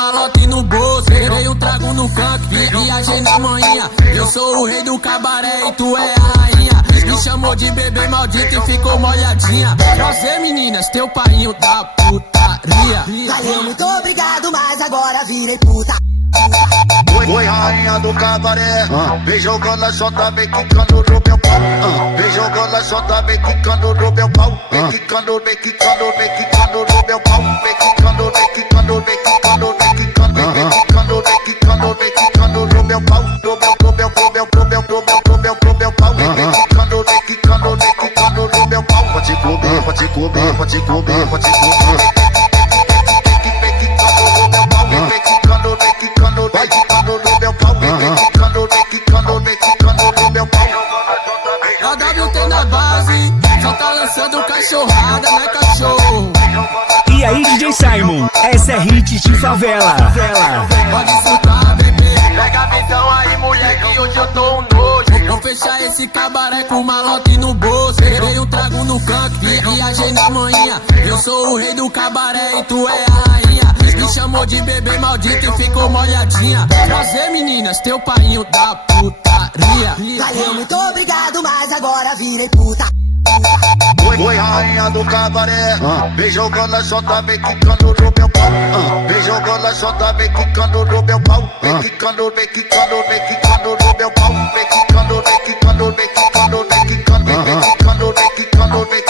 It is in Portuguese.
malote no bolso, dei um trago no canto, viajei na manhã. Eu sou o rei do cabaré e tu é a rainha. Me chamou de bebê maldito e ficou molhadinha. Prazer meninas, teu painho da putaria. Valeu, muito obrigado, mas agora virei puta. Oi, rainha do cabaré, vem jogando a chota, vem quicando no meu pau. Vem jogando a chota, vem quicando no meu pau. Vem quicando, vem quicando, vem quicando no meu pau. Vem quicando, vem quicando, vem quicando, vem quicando, vem quicando, vem quicando, vem quicando no meu pau. No meu pau. Vem quicando, vem quicando, vem quicando no meu pau. Pode comer, pode comer, pode comer, pode comer. A WT na base, só tá lançando cachorrada, né cachorro? E aí, DJ Simon, essa é hit de favela. Pode escutar, bebê, pega a visão aí, mulher, que hoje eu tô um nojo. Vou fechar esse cabaré com malote no bolso, dei um trago no canto, viajei na manhã. Eu sou o rei do cabaré e tu é a rainha. Me chamou de bebê maldito e ficou molhadinha. Prazer meninas, teu painho da putaria. Valeu, muito obrigado, mas agora virei puta. Oi, rainha do cabaré, vem jogando a chota, vem quicando no meu pau. Vem jogando a chota, vem quicando no meu pau. Vem quicando, vem quicando, vem quicando no meu pau. Vem quicando, vem quicando, vem quicando.